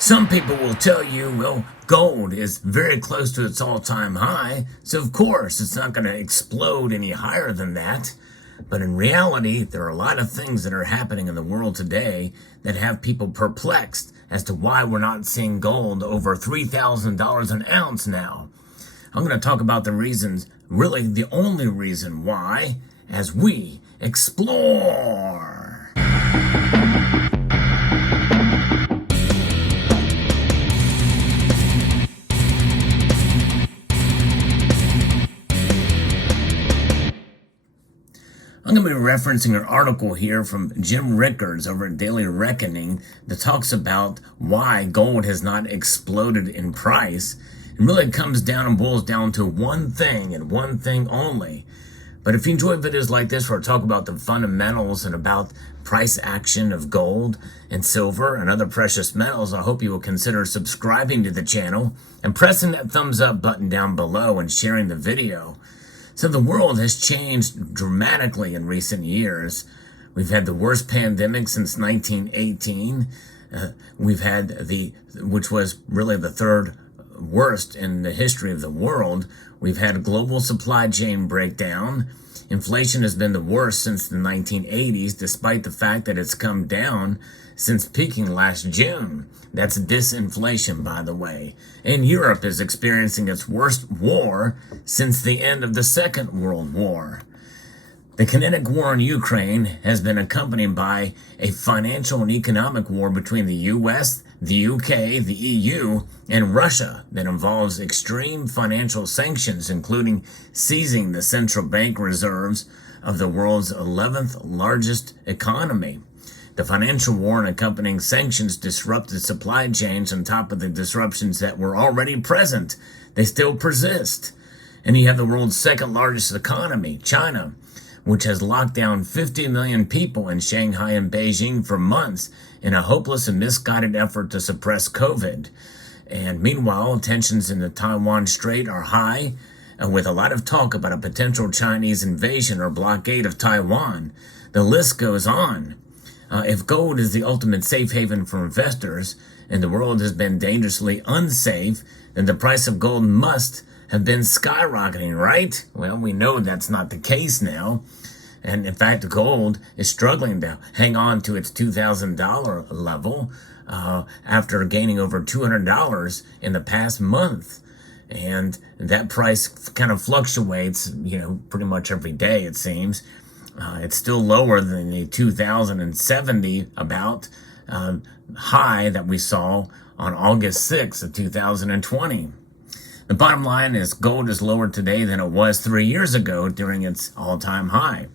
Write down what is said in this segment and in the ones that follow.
Some people will tell you, well, gold is very close to its all-time high, so of course it's not going to explode any higher than that. But in reality, there are a lot of things that are happening in the world today that have people perplexed as to why we're not seeing gold over $3,000 an ounce now. I'm going to talk about the reasons, really the only reason why, as we explore. I'm going to be referencing an article here from Jim Rickards over at Daily Reckoning that talks about why gold has not exploded in price. It really comes down and boils down to one thing and one thing only. But if you enjoy videos like this where I talk about the fundamentals and about price action of gold and silver and other precious metals, I hope you will consider subscribing to the channel and pressing that thumbs up button down below and sharing the video. So the world has changed dramatically in recent years. We've had the worst pandemic since 1918. We've had which was really the third worst in the history of the world. We've had a global supply chain breakdown. Inflation has been the worst since the 1980s, despite the fact that it's come down since peaking last June. That's disinflation, by the way. And Europe is experiencing its worst war since the end of the Second World War. The kinetic war in Ukraine has been accompanied by a financial and economic war between the US, the UK, the EU, and Russia that involves extreme financial sanctions, including seizing the central bank reserves of the world's 11th largest economy. The financial war and accompanying sanctions disrupted supply chains on top of the disruptions that were already present. They still persist. And you have the world's second largest economy, China, which has locked down 50 million people in Shanghai and Beijing for months in a hopeless and misguided effort to suppress COVID. And meanwhile, tensions in the Taiwan Strait are high, with a lot of talk about a potential Chinese invasion or blockade of Taiwan. The list goes on. If gold is the ultimate safe haven for investors, and the world has been dangerously unsafe, then the price of gold must have been skyrocketing, right? Well, we know that's not the case now. And in fact, gold is struggling to hang on to its $2,000 level after gaining over $200 in the past month. And that price kind of fluctuates, pretty much every day, it seems. It's still lower than the 2070 high that we saw on August 6th of 2020. The bottom line is gold is lower today than it was 3 years ago during its all-time high.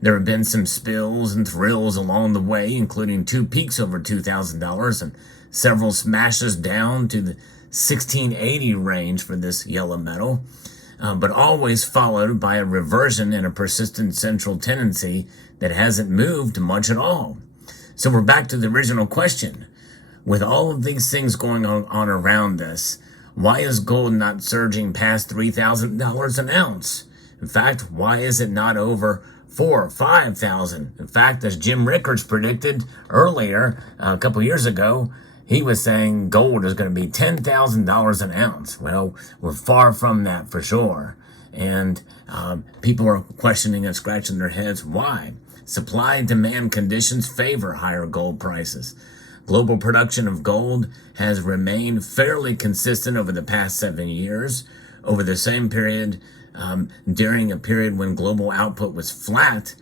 There have been some spills and thrills along the way, including 2 peaks over $2,000 and several smashes down to the 1680 range for this yellow metal. But always followed by a reversion and a persistent central tendency that hasn't moved much at all. So we're back to the original question. With all of these things going on around us, why is gold not surging past $3,000 an ounce? In fact, why is it not over $4,000 or $5,000? In fact, as Jim Rickards predicted earlier, a couple years ago, he was saying gold is going to be $10,000 an ounce. Well, we're far from that for sure. And people are questioning and scratching their heads. Why? Supply and demand conditions favor higher gold prices. Global production of gold has remained fairly consistent over the past 7 years. Over the same period, during a period when global output was flat,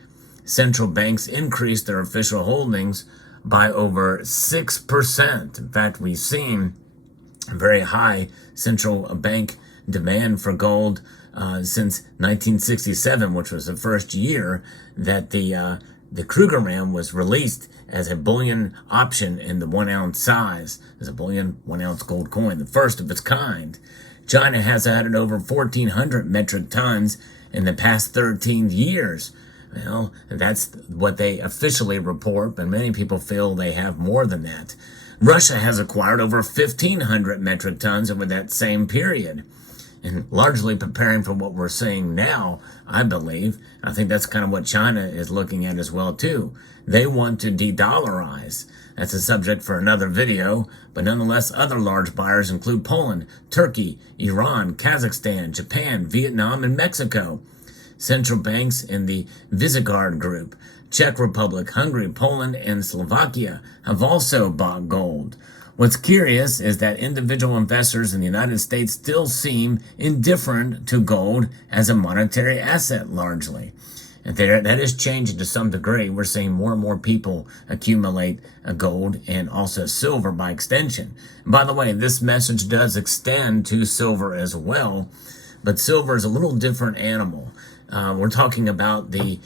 central banks increased their official holdings by over 6%. In fact, we've seen very high central bank demand for gold since 1967, which was the first year that the Krugerrand was released as a bullion option in the 1 ounce size, as a bullion 1 ounce gold coin, the first of its kind. China has added over 1,400 metric tons in the past 13 years. Well, that's what they officially report, but many people feel they have more than that. Russia has acquired over 1,500 metric tons over that same period. and largely preparing for what we're seeing now, I believe. I think that's kind of what China is looking at as well, too. They want to de-dollarize. That's a subject for another video, but nonetheless, other large buyers include Poland, Turkey, Iran, Kazakhstan, Japan, Vietnam, and Mexico. Central banks in the Visegrad Group, Czech Republic, Hungary, Poland, and Slovakia have also bought gold. What's curious is that individual investors in the United States still seem indifferent to gold as a monetary asset largely. And that is changing to some degree. We're seeing more and more people accumulate gold and also silver by extension. And by the way, this message does extend to silver as well, but silver is a little different animal. We're talking about the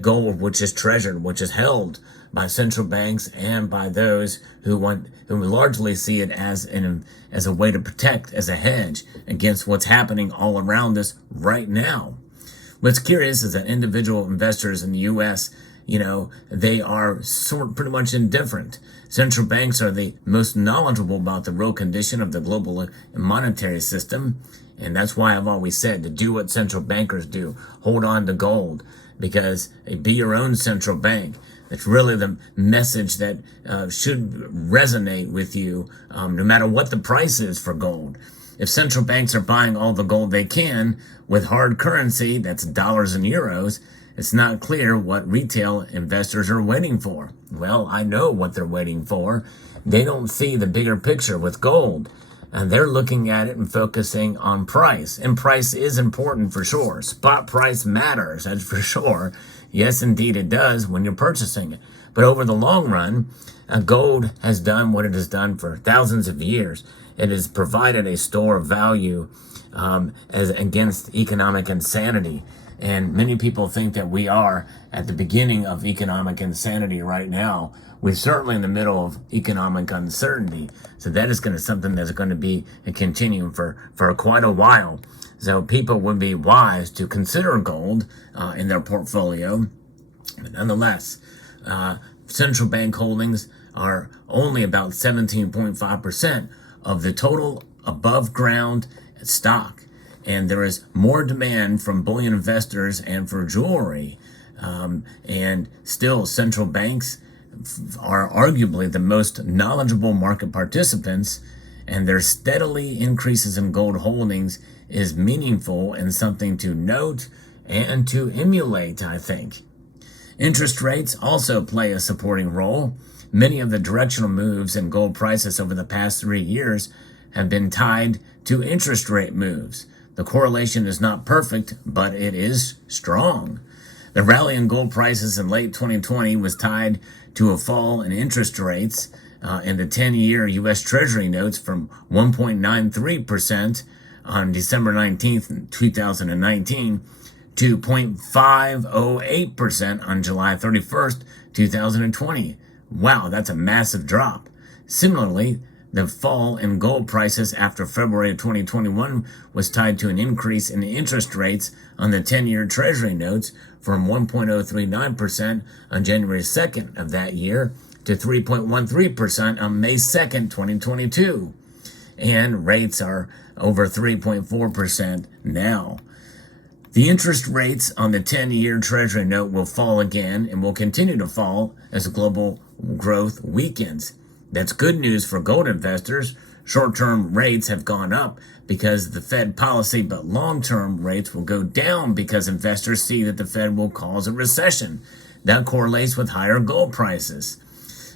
gold which is treasured, which is held by central banks and by those who largely see it as a way to protect, as a hedge against what's happening all around us right now. What's curious is that individual investors in the U.S., they are pretty much indifferent. Central banks are the most knowledgeable about the real condition of the global monetary system. And that's why I've always said to do what central bankers do. Hold on to gold, because be your own central bank. That's really the message that should resonate with you, no matter what the price is for gold. If central banks are buying all the gold they can with hard currency, that's dollars and euros, it's not clear what retail investors are waiting for. Well, I know what they're waiting for. They don't see the bigger picture with gold, and they're looking at it and focusing on price. And price is important for sure. Spot price matters, that's for sure. Yes, indeed it does when you're purchasing it. But over the long run, gold has done what it has done for thousands of years. It has provided a store of value as against economic insanity. And many people think that we are at the beginning of economic insanity right now. We're certainly in the middle of economic uncertainty. So that is something that's going to be a continuum for quite a while. So people would be wise to consider gold in their portfolio. But nonetheless, central bank holdings are only about 17.5% of the total above ground stock. And there is more demand from bullion investors and for jewelry. And still, central banks are arguably the most knowledgeable market participants, and their steadily increases in gold holdings is meaningful and something to note and to emulate, I think. Interest rates also play a supporting role. Many of the directional moves in gold prices over the past 3 years have been tied to interest rate moves. The correlation is not perfect, but it is strong. The rally in gold prices in late 2020 was tied to a fall in interest rates in the 10-year U.S. Treasury notes from 1.93% on December 19th, 2019 to 0.508% on July 31st, 2020. Wow, that's a massive drop. Similarly, the fall in gold prices after February of 2021 was tied to an increase in interest rates on the 10-year Treasury notes from 1.039% on January 2nd of that year to 3.13% on May 2nd, 2022. And rates are over 3.4% now. The interest rates on the 10-year Treasury note will fall again and will continue to fall as global growth weakens. That's good news for gold investors. Short-term rates have gone up because of the Fed policy, but long-term rates will go down because investors see that the Fed will cause a recession. That correlates with higher gold prices.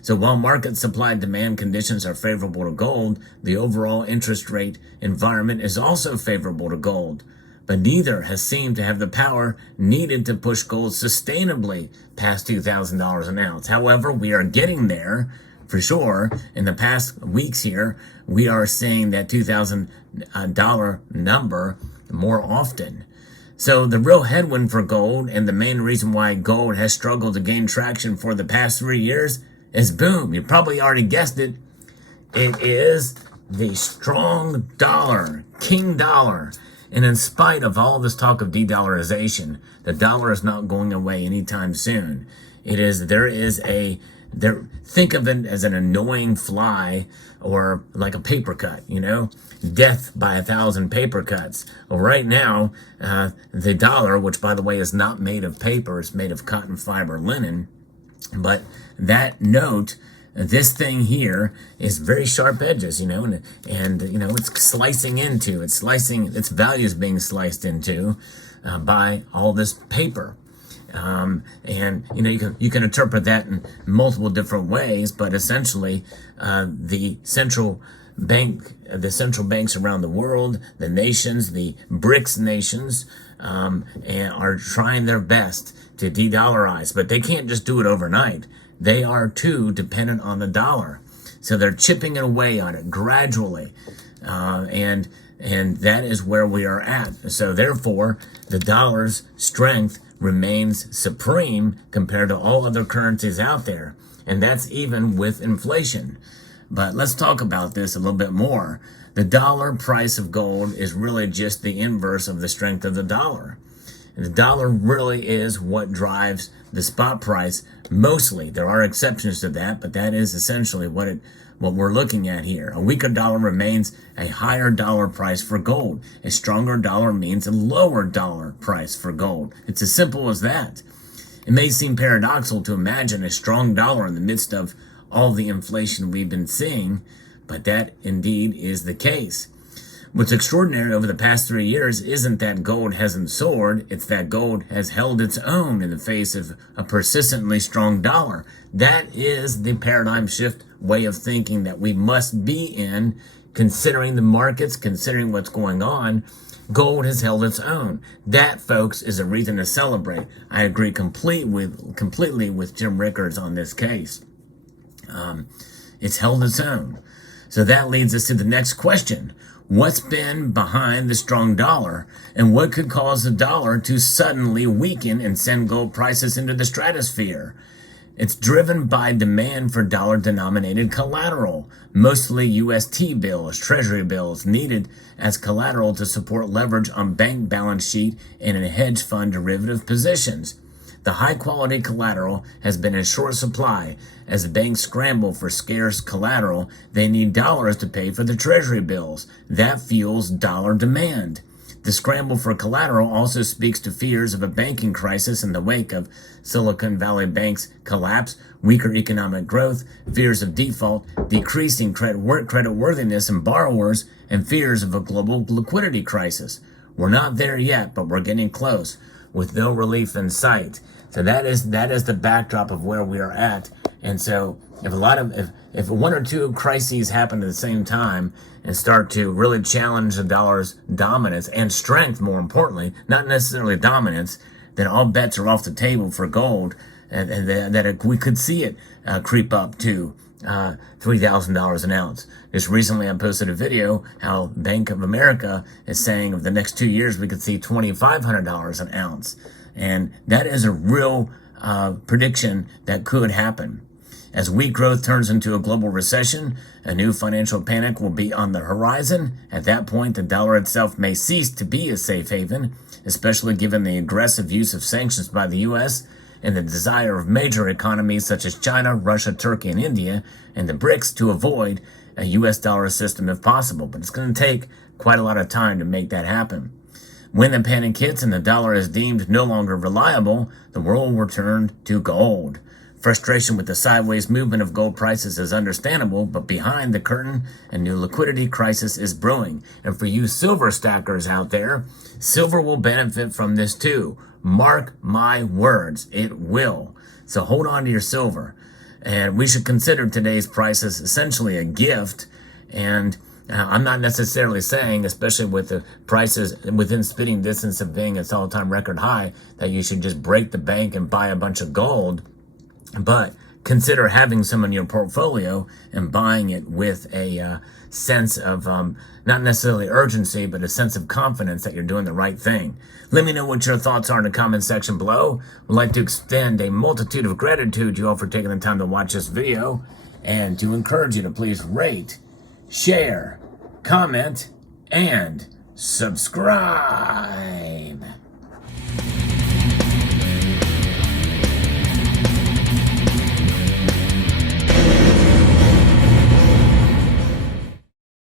So while market supply and demand conditions are favorable to gold, the overall interest rate environment is also favorable to gold. But neither has seemed to have the power needed to push gold sustainably past $2,000 an ounce. However, we are getting there. For sure, in the past weeks here, we are seeing that $2,000 number more often. So the real headwind for gold, and the main reason why gold has struggled to gain traction for the past 3 years, is boom. You probably already guessed it. It is the strong dollar, king dollar. And in spite of all this talk of de-dollarization, the dollar is not going away anytime soon. There is a think of it as an annoying fly or like a paper cut, death by 1,000 paper cuts. Well, right now, the dollar, which by the way is not made of paper, it's made of cotton fiber linen, but that note, this thing here is very sharp edges, and it's slicing into, its value is being sliced into by all this paper. And you can interpret that in multiple different ways, but essentially, the central banks around the world, the nations, the BRICS nations, and are trying their best to de-dollarize, but they can't just do it overnight. They are too dependent on the dollar, so they're chipping away on it gradually, and that is where we are at. So therefore, the dollar's strength remains supreme compared to all other currencies out there. And that's even with inflation. But let's talk about this a little bit more. The dollar price of gold is really just the inverse of the strength of the dollar. And the dollar really is what drives the spot price mostly. There are exceptions to that, but that is essentially what we're looking at here. A weaker dollar remains a higher dollar price for gold. A stronger dollar means a lower dollar price for gold. It's as simple as that. It may seem paradoxical to imagine a strong dollar in the midst of all the inflation we've been seeing, but that indeed is the case. What's extraordinary over the past 3 years isn't that gold hasn't soared, it's that gold has held its own in the face of a persistently strong dollar. That is the paradigm shift way of thinking that we must be in, considering the markets, considering what's going on. Gold has held its own. That, folks, is a reason to celebrate. I agree completely with Jim Rickards on this case. It's held its own. So that leads us to the next question. What's been behind the strong dollar, and what could cause the dollar to suddenly weaken and send gold prices into the stratosphere? It's driven by demand for dollar-denominated collateral, mostly UST bills, treasury bills, needed as collateral to support leverage on bank balance sheet and in hedge fund derivative positions. The high-quality collateral has been in short supply. As banks scramble for scarce collateral, they need dollars to pay for the treasury bills. That fuels dollar demand. The scramble for collateral also speaks to fears of a banking crisis in the wake of Silicon Valley Bank's collapse, weaker economic growth, fears of default, decreasing creditworthiness in borrowers, and fears of a global liquidity crisis. We're not there yet, but we're getting close, with no relief in sight. So that is the backdrop of where we are at. And so if one or two crises happen at the same time and start to really challenge the dollar's dominance and strength, more importantly, not necessarily dominance, then all bets are off the table for gold, and that we could see it creep up to $3,000 an ounce. Just recently I posted a video how Bank of America is saying over the next 2 years we could see $2,500 an ounce. And that is a real prediction that could happen. As weak growth turns into a global recession, a new financial panic will be on the horizon. At that point, the dollar itself may cease to be a safe haven, especially given the aggressive use of sanctions by the U.S. and the desire of major economies such as China, Russia, Turkey, and India, and the BRICS to avoid a U.S. dollar system if possible. But it's going to take quite a lot of time to make that happen. When the panic hits and the dollar is deemed no longer reliable, the world will turn to gold. Frustration with the sideways movement of gold prices is understandable, but behind the curtain, a new liquidity crisis is brewing. And for you silver stackers out there, silver will benefit from this too. Mark my words, it will. So hold on to your silver. And we should consider today's prices essentially a gift. And I'm not necessarily saying, especially with the prices within spitting distance of being its all-time record high, that you should just break the bank and buy a bunch of gold. But consider having some in your portfolio and buying it with a sense of not necessarily urgency, but a sense of confidence that you're doing the right thing. Let me know what your thoughts are in the comment section below. I'd like to extend a multitude of gratitude to you all for taking the time to watch this video, and to encourage you to please rate, share, comment, and subscribe.